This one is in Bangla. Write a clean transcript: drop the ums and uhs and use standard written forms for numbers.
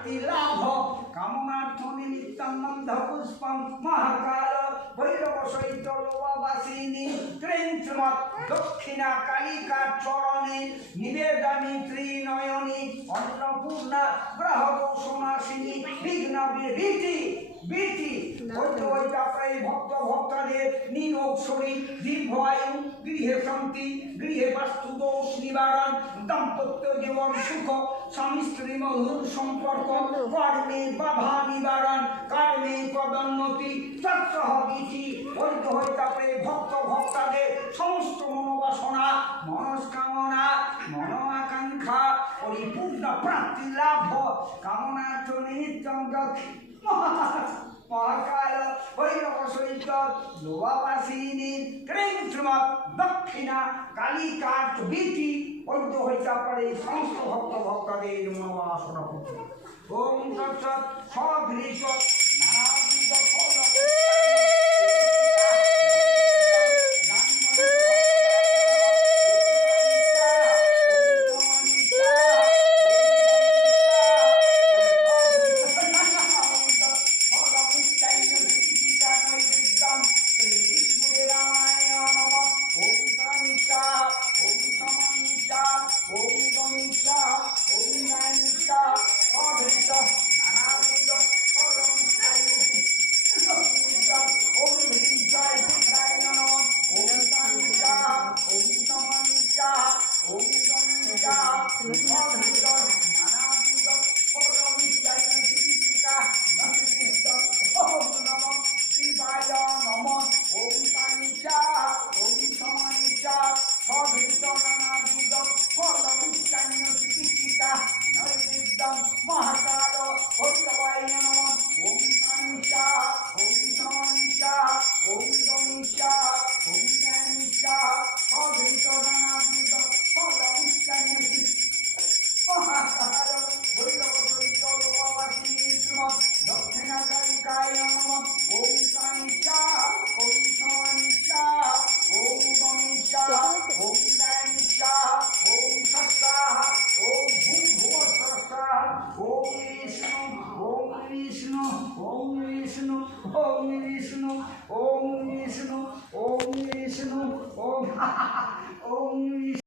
प्राप्ति लाभ कामनार्थ निमित्तं पुष्पं महाकाल भैरव सहित लोभावासिनी त्रिंशमत् दक्षिणा कालिका चरणे निवेदनी त्रिनयनी अन्नपूर्णा ग्रह दोषनाशिनी विघ्न विरीति बीति भक्त भक्तদের নিরোগ শরীর দীর্ঘায়ু গৃহে শান্তি গৃহে বাস্তু দোষ নিবারণ দাম্পত্য জীবন সুখ স্বামী স্ত্রী মধুর সম্পর্ক কর্মে বাধা নিবারণ কর্মে পদোন্নতি তৎসহ বিধি বৈধ হয়ে তারপরে ভক্ত ভক্তদের সমস্ত মনোবাসনা মনস্কামনা মন আকাঙ্ক্ষা পরিপূর্ণ প্রাপ্তি লাভ কামনার্থ নিমিত্তং महाकाल भैरव सहित लोभावासिनी त्रिंशमत् दक्षिणा कालिका बीति बौद्ध हईता पड़े समस्त भक्त भक्तদের মনোবাসনা পূর্ণ। ओम तत्सत् सगृहीत नानाविध फल ओम